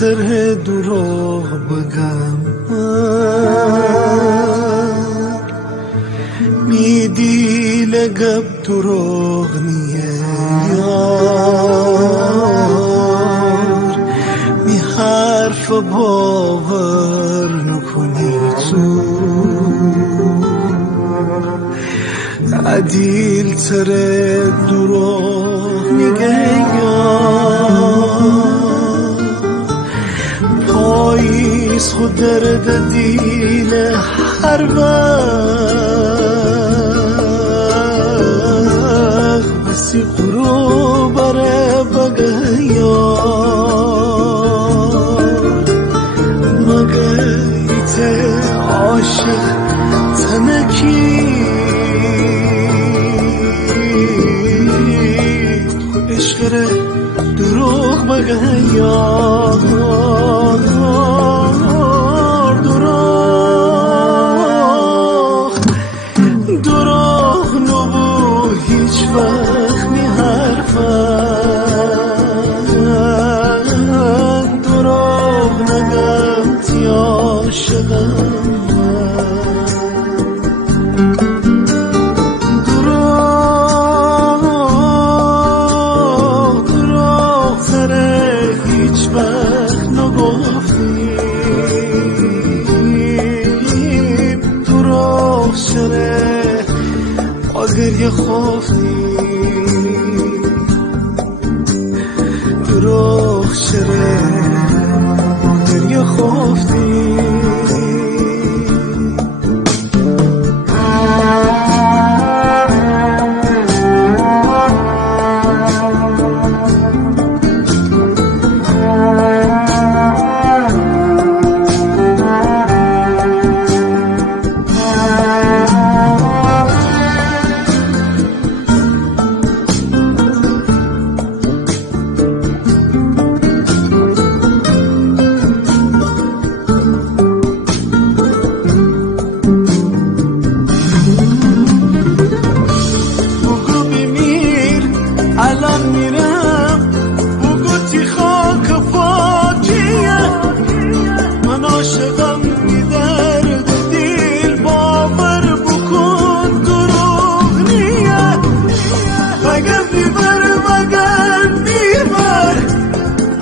تره دروغ بگم میدی لگب دروغ نیه یار می حرف باور نکنی تو عدیل تره دروغ میگه پاییز خود درد دیل هر وقت بسی قرو بره بگه یار مگه ایت عاشق تنکی عشقره دروغ بگه یار دروغ نبو هیچ وقت می حرفن دروغ نگم تی عاشقم اگر یه خوفتی دروغ شره اگر یه خوفتی الان میرم بگو تی خاک پاکیه من عاشقم میدرد دیل باور بکن دروغ نیه اگر میبر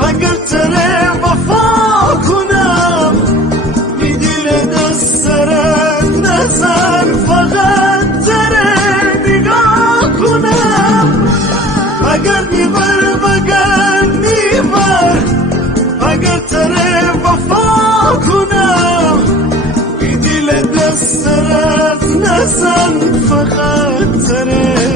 اگر تره وفا کنم بی دیل دست سرت نزن فقط تره نگاه کنم اگر میبر اگر تره وفا کنم بی دیل دست سرت نزن فقط تره